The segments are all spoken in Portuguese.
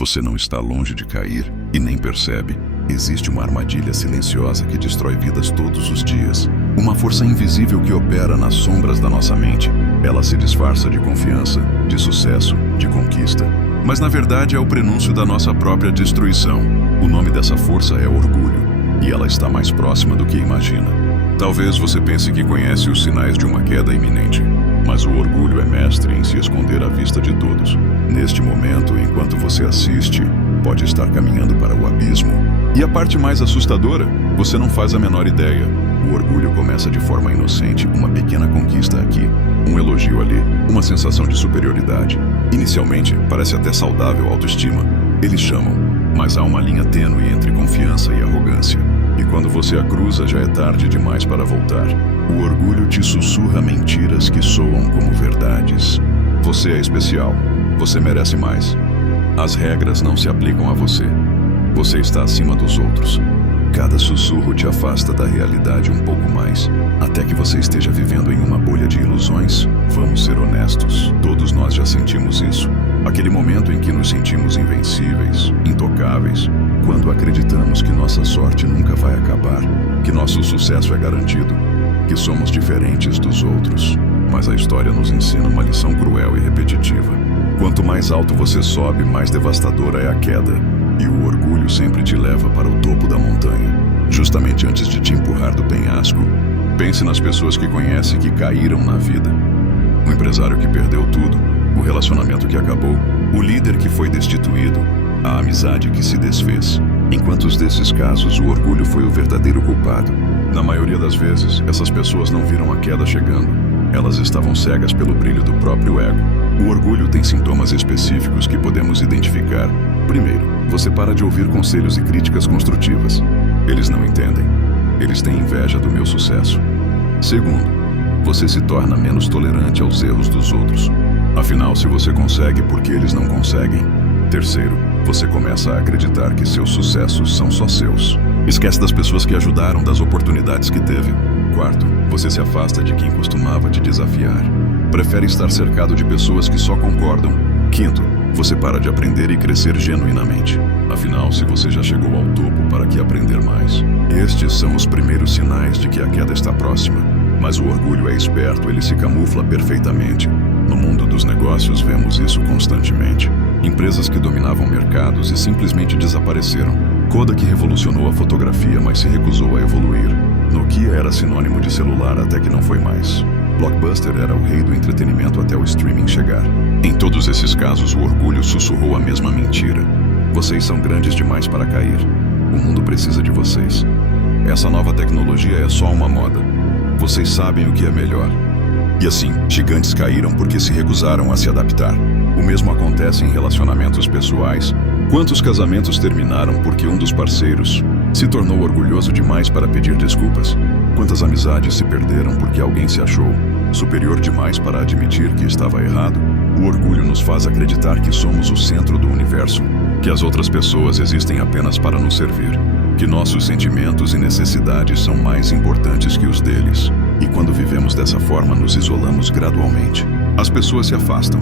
Você não está longe de cair e nem percebe. Existe uma armadilha silenciosa que destrói vidas todos os dias. Uma força invisível que opera nas sombras da nossa mente. Ela se disfarça de confiança, de sucesso, de conquista. Mas na verdade é o prenúncio da nossa própria destruição. O nome dessa força é orgulho. E ela está mais próxima do que imagina. Talvez você pense que conhece os sinais de uma queda iminente. Mas o orgulho é mestre em se esconder à vista de todos. Neste momento, enquanto você assiste, pode estar caminhando para o abismo. E a parte mais assustadora, você não faz a menor ideia. O orgulho começa de forma inocente, uma pequena conquista aqui, um elogio ali, uma sensação de superioridade. Inicialmente, parece até saudável a autoestima. Eles chamam, mas há uma linha tênue entre confiança e arrogância. E quando você a cruza, já é tarde demais para voltar. O orgulho te sussurra mentiras que soam como verdades. Você é especial. Você merece mais. As regras não se aplicam a você. Você está acima dos outros. Cada sussurro te afasta da realidade um pouco mais, até que você esteja vivendo em uma bolha de ilusões. Vamos ser honestos, todos nós já sentimos isso. Aquele momento em que nos sentimos invencíveis, intocáveis, quando acreditamos que nossa sorte nunca vai acabar, que nosso sucesso é garantido, que somos diferentes dos outros. Mas a história nos ensina uma lição cruel e repetitiva. Quanto mais alto você sobe, mais devastadora é a queda. E o orgulho sempre te leva para o topo da montanha. Justamente antes de te empurrar do penhasco, pense nas pessoas que conhece que caíram na vida. O empresário que perdeu tudo, o relacionamento que acabou, o líder que foi destituído, a amizade que se desfez. Em quantos desses casos o orgulho foi o verdadeiro culpado? Na maioria das vezes, essas pessoas não viram a queda chegando. Elas estavam cegas pelo brilho do próprio ego. O orgulho tem sintomas específicos que podemos identificar. Primeiro, você para de ouvir conselhos e críticas construtivas. Eles não entendem. Eles têm inveja do meu sucesso. Segundo, você se torna menos tolerante aos erros dos outros. Afinal, se você consegue, por que eles não conseguem? Terceiro, você começa a acreditar que seus sucessos são só seus. Esquece das pessoas que ajudaram, das oportunidades que teve. Quarto, você se afasta de quem costumava te desafiar. Prefere estar cercado de pessoas que só concordam. Quinto, você para de aprender e crescer genuinamente. Afinal, se você já chegou ao topo, para que aprender mais? Estes são os primeiros sinais de que a queda está próxima. Mas o orgulho é esperto, ele se camufla perfeitamente. No mundo dos negócios vemos isso constantemente. Empresas que dominavam mercados e simplesmente desapareceram. Kodak revolucionou a fotografia, mas se recusou a evoluir. Nokia era sinônimo de celular até que não foi mais. Blockbuster era o rei do entretenimento até o streaming chegar. Em todos esses casos, o orgulho sussurrou a mesma mentira. Vocês são grandes demais para cair. O mundo precisa de vocês. Essa nova tecnologia é só uma moda. Vocês sabem o que é melhor. E assim, gigantes caíram porque se recusaram a se adaptar. O mesmo acontece em relacionamentos pessoais. Quantos casamentos terminaram porque um dos parceiros se tornou orgulhoso demais para pedir desculpas? Quantas amizades se perderam porque alguém se achou superior demais para admitir que estava errado? O orgulho nos faz acreditar que somos o centro do universo, que as outras pessoas existem apenas para nos servir, que nossos sentimentos e necessidades são mais importantes que os deles. E quando vivemos dessa forma, nos isolamos gradualmente. As pessoas se afastam,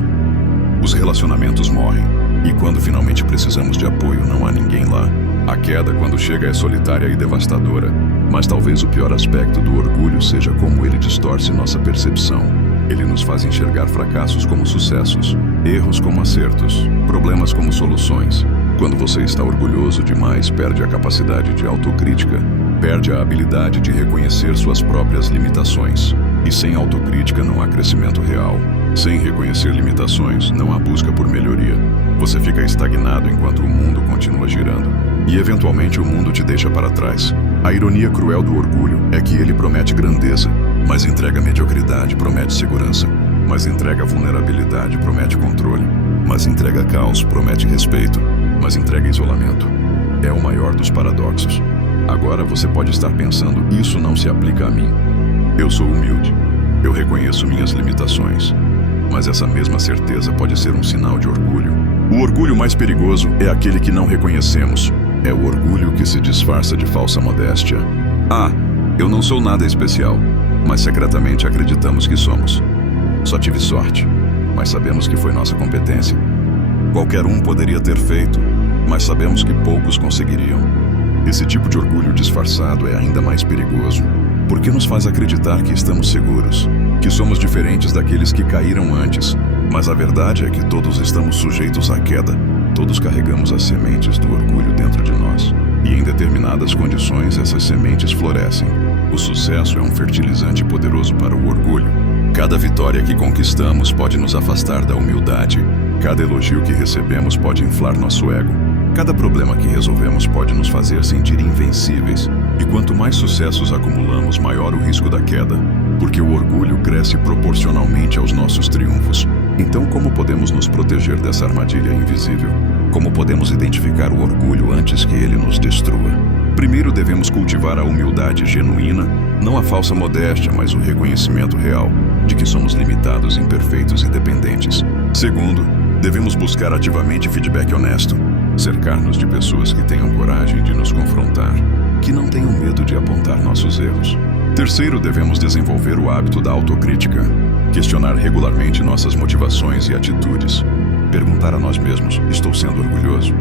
os relacionamentos morrem, e quando finalmente precisamos de apoio, não há ninguém lá. A queda, quando chega, é solitária e devastadora, mas talvez o pior aspecto do orgulho seja como ele distorce nossa percepção. Ele nos faz enxergar fracassos como sucessos, erros como acertos, problemas como soluções. Quando você está orgulhoso demais, perde a capacidade de autocrítica, perde a habilidade de reconhecer suas próprias limitações. E sem autocrítica não há crescimento real. Sem reconhecer limitações, não há busca por melhoria. Você fica estagnado enquanto o mundo continua girando. E eventualmente o mundo te deixa para trás. A ironia cruel do orgulho é que ele promete grandeza, mas entrega mediocridade, promete segurança. Mas entrega vulnerabilidade, promete controle. Mas entrega caos, promete respeito. Mas entrega isolamento. É o maior dos paradoxos. Agora você pode estar pensando, isso não se aplica a mim. Eu sou humilde. Eu reconheço minhas limitações. Mas essa mesma certeza pode ser um sinal de orgulho. O orgulho mais perigoso é aquele que não reconhecemos. É o orgulho que se disfarça de falsa modéstia. Ah, eu não sou nada especial, mas secretamente acreditamos que somos. Só tive sorte, mas sabemos que foi nossa competência. Qualquer um poderia ter feito, mas sabemos que poucos conseguiriam. Esse tipo de orgulho disfarçado é ainda mais perigoso, porque nos faz acreditar que estamos seguros, que somos diferentes daqueles que caíram antes. Mas a verdade é que todos estamos sujeitos à queda. Todos carregamos as sementes do orgulho dentro de nós. E em determinadas condições, essas sementes florescem. O sucesso é um fertilizante poderoso para o orgulho. Cada vitória que conquistamos pode nos afastar da humildade. Cada elogio que recebemos pode inflar nosso ego. Cada problema que resolvemos pode nos fazer sentir invencíveis. E quanto mais sucessos acumulamos, maior o risco da queda. Porque o orgulho cresce proporcionalmente aos nossos triunfos. Então, como podemos nos proteger dessa armadilha invisível? Como podemos identificar o orgulho antes que ele nos destrua? Primeiro, devemos cultivar a humildade genuína, não a falsa modéstia, mas o reconhecimento real de que somos limitados, imperfeitos e dependentes. Segundo, devemos buscar ativamente feedback honesto, cercar-nos de pessoas que tenham coragem de nos confrontar, que não tenham medo de apontar nossos erros. Terceiro, devemos desenvolver o hábito da autocrítica, questionar regularmente nossas motivações e atitudes, perguntar a nós mesmos: estou sendo orgulhoso?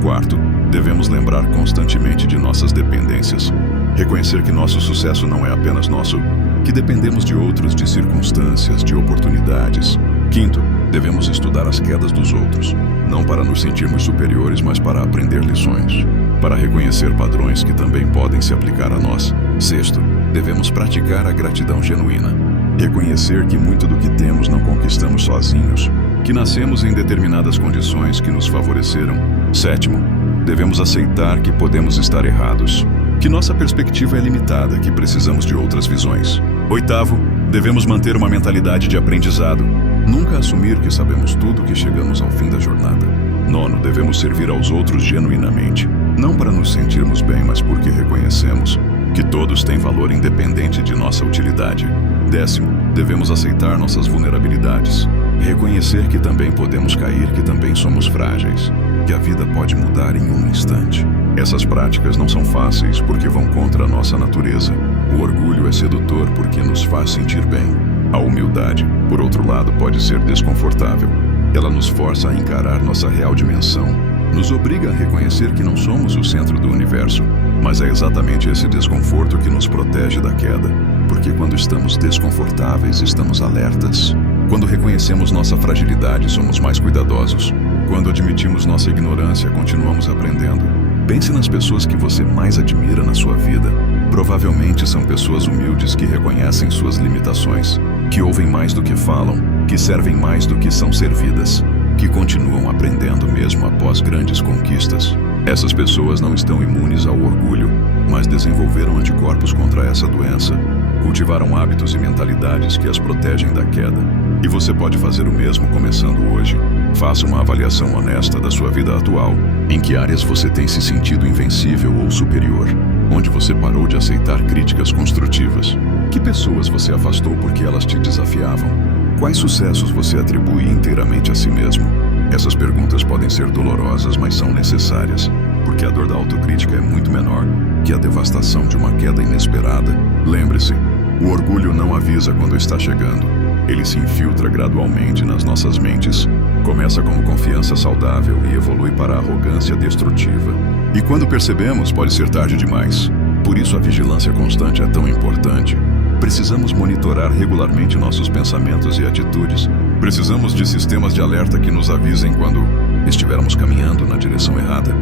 Quarto, devemos lembrar constantemente de nossas dependências, reconhecer que nosso sucesso não é apenas nosso, que dependemos de outros, de circunstâncias, de oportunidades. Quinto, devemos estudar as quedas dos outros, não para nos sentirmos superiores, mas para aprender lições, para reconhecer padrões que também podem se aplicar a nós. Sexto, devemos praticar a gratidão genuína, reconhecer que muito do que temos não conquistamos sozinhos, que nascemos em determinadas condições que nos favoreceram. Sétimo, devemos aceitar que podemos estar errados, que nossa perspectiva é limitada, que precisamos de outras visões. Oitavo, devemos manter uma mentalidade de aprendizado, nunca assumir que sabemos tudo que chegamos ao fim da jornada. Nono, devemos servir aos outros genuinamente, não para nos sentirmos bem, mas porque reconhecemos que todos têm valor independente de nossa utilidade. Décimo, devemos aceitar nossas vulnerabilidades, reconhecer que também podemos cair, que também somos frágeis, que a vida pode mudar em um instante. Essas práticas não são fáceis porque vão contra a nossa natureza. O orgulho é sedutor porque nos faz sentir bem. A humildade, por outro lado, pode ser desconfortável. Ela nos força a encarar nossa real dimensão, nos obriga a reconhecer que não somos o centro do universo. Mas é exatamente esse desconforto que nos protege da queda, porque quando estamos desconfortáveis, estamos alertas. Quando reconhecemos nossa fragilidade, somos mais cuidadosos. Quando admitimos nossa ignorância, continuamos aprendendo. Pense nas pessoas que você mais admira na sua vida. Provavelmente são pessoas humildes que reconhecem suas limitações, que ouvem mais do que falam, que servem mais do que são servidas, que continuam aprendendo mesmo após grandes conquistas. Essas pessoas não estão imunes ao orgulho, mas desenvolveram anticorpos contra essa doença. Cultivaram hábitos e mentalidades que as protegem da queda. E você pode fazer o mesmo começando hoje. Faça uma avaliação honesta da sua vida atual. Em que áreas você tem se sentido invencível ou superior? Onde você parou de aceitar críticas construtivas? Que pessoas você afastou porque elas te desafiavam? Quais sucessos você atribui inteiramente a si mesmo? Essas perguntas podem ser dolorosas, mas são necessárias, porque a dor da autocrítica é muito menor que a devastação de uma queda inesperada. Lembre-se, o orgulho não avisa quando está chegando. Ele se infiltra gradualmente nas nossas mentes. Começa como confiança saudável e evolui para a arrogância destrutiva. E quando percebemos, pode ser tarde demais. Por isso a vigilância constante é tão importante. Precisamos monitorar regularmente nossos pensamentos e atitudes. Precisamos de sistemas de alerta que nos avisem quando estivermos caminhando na direção errada.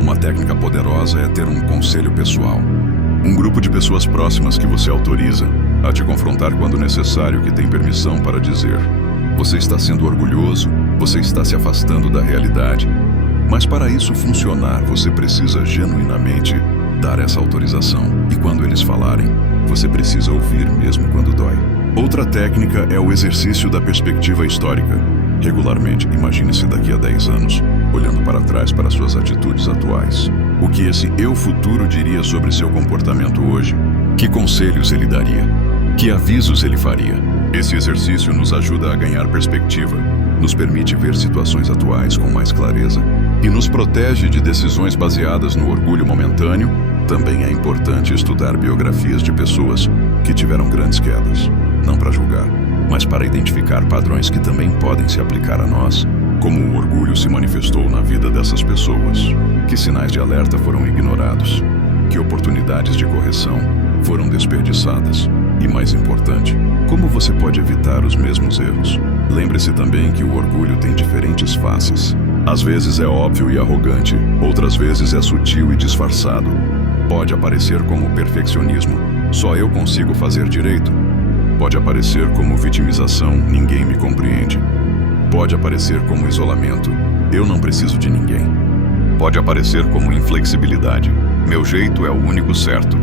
Uma técnica poderosa é ter um conselho pessoal. Um grupo de pessoas próximas que você autoriza a te confrontar quando necessário, que tem permissão para dizer: você está sendo orgulhoso, você está se afastando da realidade. Mas para isso funcionar, você precisa genuinamente dar essa autorização. E quando eles falarem, você precisa ouvir mesmo quando dói. Outra técnica é o exercício da perspectiva histórica. Regularmente, imagine-se daqui a 10 anos, olhando para trás para suas atitudes atuais. O que esse eu futuro diria sobre seu comportamento hoje? Que conselhos ele daria? Que avisos ele faria? Esse exercício nos ajuda a ganhar perspectiva, nos permite ver situações atuais com mais clareza e nos protege de decisões baseadas no orgulho momentâneo. Também é importante estudar biografias de pessoas que tiveram grandes quedas, não para julgar, mas para identificar padrões que também podem se aplicar a nós. Como o orgulho se manifestou na vida dessas pessoas? Que sinais de alerta foram ignorados? Que oportunidades de correção foram desperdiçadas? E mais importante, como você pode evitar os mesmos erros? Lembre-se também que o orgulho tem diferentes faces. Às vezes é óbvio e arrogante, outras vezes é sutil e disfarçado. Pode aparecer como perfeccionismo, só eu consigo fazer direito. Pode aparecer como vitimização, ninguém me compreende. Pode aparecer como isolamento, eu não preciso de ninguém. Pode aparecer como inflexibilidade, meu jeito é o único certo.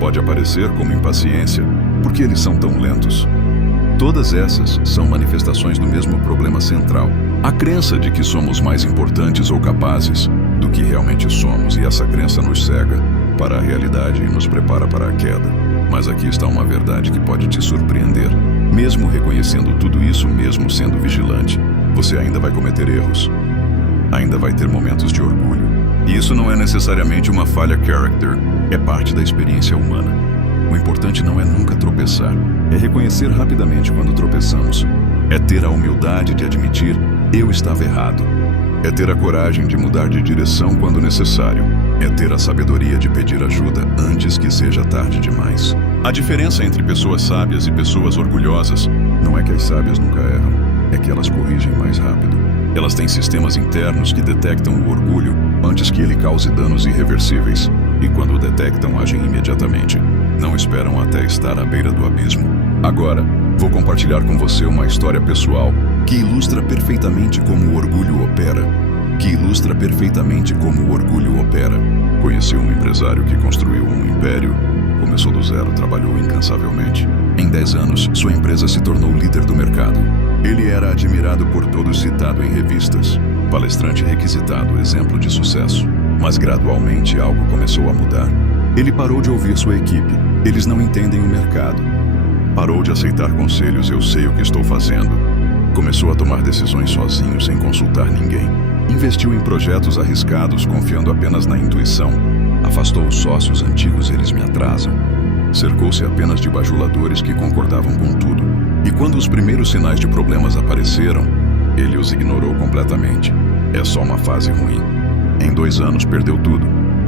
Pode aparecer como impaciência, porque eles são tão lentos. Todas essas são manifestações do mesmo problema central, a crença de que somos mais importantes ou capazes do que realmente somos, e essa crença nos cega para a realidade e nos prepara para a queda. Mas aqui está uma verdade que pode te surpreender. Mesmo reconhecendo tudo isso, mesmo sendo vigilante, você ainda vai cometer erros. Ainda vai ter momentos de orgulho. E isso não é necessariamente uma falha character, é parte da experiência humana. O importante não é nunca tropeçar, é reconhecer rapidamente quando tropeçamos. É ter a humildade de admitir, eu estava errado. É ter a coragem de mudar de direção quando necessário. É ter a sabedoria de pedir ajuda antes que seja tarde demais. A diferença entre pessoas sábias e pessoas orgulhosas não é que as sábias nunca erram, é que elas corrigem mais rápido. Elas têm sistemas internos que detectam o orgulho antes que ele cause danos irreversíveis. E quando o detectam, agem imediatamente. Não esperam até estar à beira do abismo. Agora, vou compartilhar com você uma história pessoal que ilustra perfeitamente como o orgulho opera. Conheci um empresário que construiu um império. Começou do zero, trabalhou incansavelmente. Em 10 anos, sua empresa se tornou líder do mercado. Ele era admirado por todos, citado em revistas. Palestrante requisitado, exemplo de sucesso. Mas gradualmente algo começou a mudar. Ele parou de ouvir sua equipe. Eles não entendem o mercado. Parou de aceitar conselhos, eu sei o que estou fazendo. Começou a tomar decisões sozinho, sem consultar ninguém. Investiu em projetos arriscados, confiando apenas na intuição. Afastou os sócios antigos, eles me atrasam. Cercou-se apenas de bajuladores que concordavam com tudo. E quando os primeiros sinais de problemas apareceram, ele os ignorou completamente. É só uma fase ruim. Em 2 anos perdeu tudo.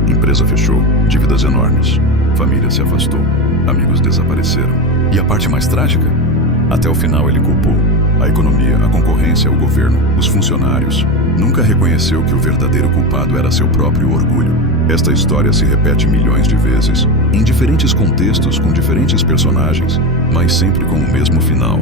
Empresa fechou, dívidas enormes. Família se afastou, amigos desapareceram. E a parte mais trágica? Até o final ele culpou a economia, a concorrência, o governo, os funcionários. Nunca reconheceu que o verdadeiro culpado era seu próprio orgulho. Esta história se repete milhões de vezes, em diferentes contextos, com diferentes personagens, mas sempre com o mesmo final: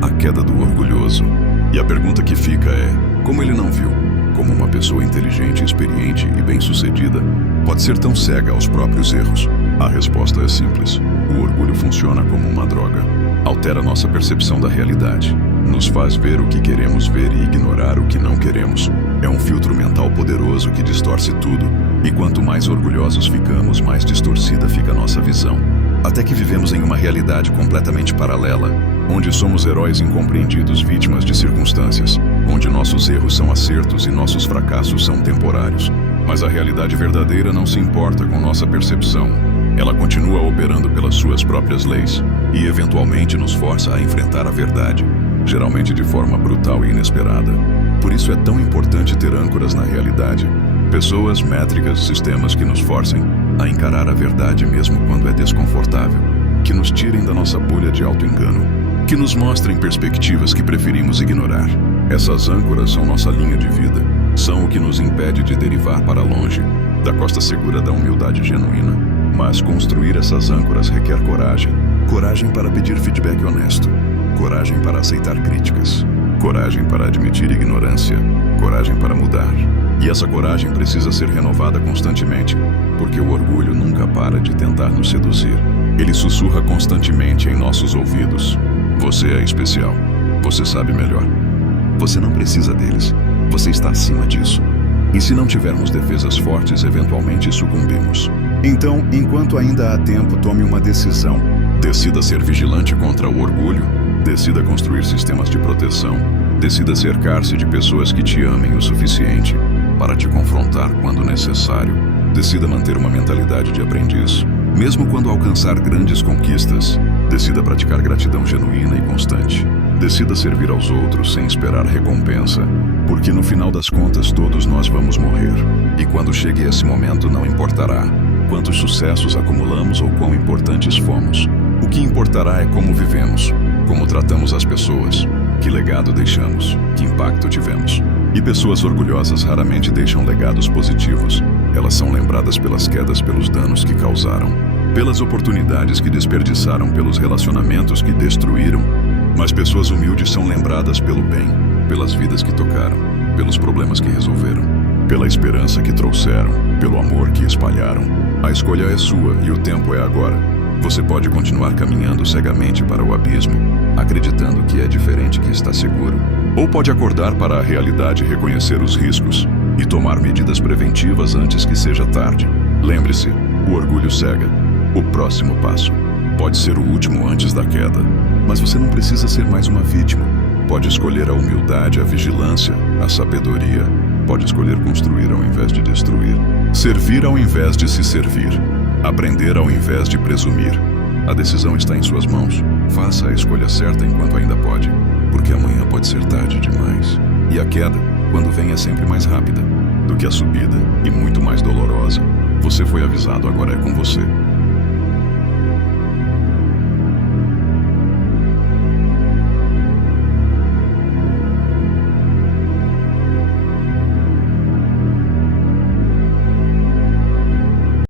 a queda do orgulhoso. E a pergunta que fica é: como ele não viu? Como uma pessoa inteligente, experiente e bem-sucedida pode ser tão cega aos próprios erros? A resposta é simples: o orgulho funciona como uma droga. Altera nossa percepção da realidade. Nos faz ver o que queremos ver e ignorar o que não queremos. É um filtro mental poderoso que distorce tudo. E quanto mais orgulhosos ficamos, mais distorcida fica a nossa visão. Até que vivemos em uma realidade completamente paralela, onde somos heróis incompreendidos, vítimas de circunstâncias, onde nossos erros são acertos e nossos fracassos são temporários. Mas a realidade verdadeira não se importa com nossa percepção. Ela continua operando pelas suas próprias leis e eventualmente nos força a enfrentar a verdade, geralmente de forma brutal e inesperada. Por isso é tão importante ter âncoras na realidade, pessoas, métricas, sistemas que nos forcem a encarar a verdade mesmo quando é desconfortável, que nos tirem da nossa bolha de auto-engano, que nos mostrem perspectivas que preferimos ignorar. Essas âncoras são nossa linha de vida, são o que nos impede de derivar para longe da costa segura da humildade genuína. Mas construir essas âncoras requer coragem. Coragem para pedir feedback honesto. Coragem para aceitar críticas. Coragem para admitir ignorância. Coragem para mudar. E essa coragem precisa ser renovada constantemente, porque o orgulho nunca para de tentar nos seduzir. Ele sussurra constantemente em nossos ouvidos: você é especial. Você sabe melhor. Você não precisa deles. Você está acima disso. E se não tivermos defesas fortes, eventualmente sucumbimos. Então, enquanto ainda há tempo, tome uma decisão. Decida ser vigilante contra o orgulho. Decida construir sistemas de proteção. Decida cercar-se de pessoas que te amem o suficiente para te confrontar quando necessário. Decida manter uma mentalidade de aprendiz. Mesmo quando alcançar grandes conquistas, decida praticar gratidão genuína e constante. Decida servir aos outros sem esperar recompensa, Porque no final das contas todos nós vamos morrer. E quando chegue esse momento não importará quantos sucessos acumulamos ou quão importantes fomos. O que importará é como vivemos, como tratamos as pessoas, que legado deixamos, que impacto tivemos. E pessoas orgulhosas raramente deixam legados positivos. Elas são lembradas pelas quedas, pelos danos que causaram, pelas oportunidades que desperdiçaram, pelos relacionamentos que destruíram. Mas pessoas humildes são lembradas pelo bem, pelas vidas que tocaram, pelos problemas que resolveram, pela esperança que trouxeram, pelo amor que espalharam. A escolha é sua e o tempo é agora. Você pode continuar caminhando cegamente para o abismo, acreditando que é diferente, que está seguro. Ou pode acordar para a realidade, reconhecer os riscos e tomar medidas preventivas antes que seja tarde. Lembre-se, o orgulho cega. O próximo passo pode ser o último antes da queda. Mas você não precisa ser mais uma vítima. Pode escolher a humildade, a vigilância, a sabedoria. Pode escolher construir ao invés de destruir. Servir ao invés de se servir. Aprender ao invés de presumir. A decisão está em suas mãos. Faça a escolha certa enquanto ainda pode, porque amanhã pode ser tarde demais. E a queda, quando vem, é sempre mais rápida do que a subida e muito mais dolorosa. Você foi avisado, agora é com você.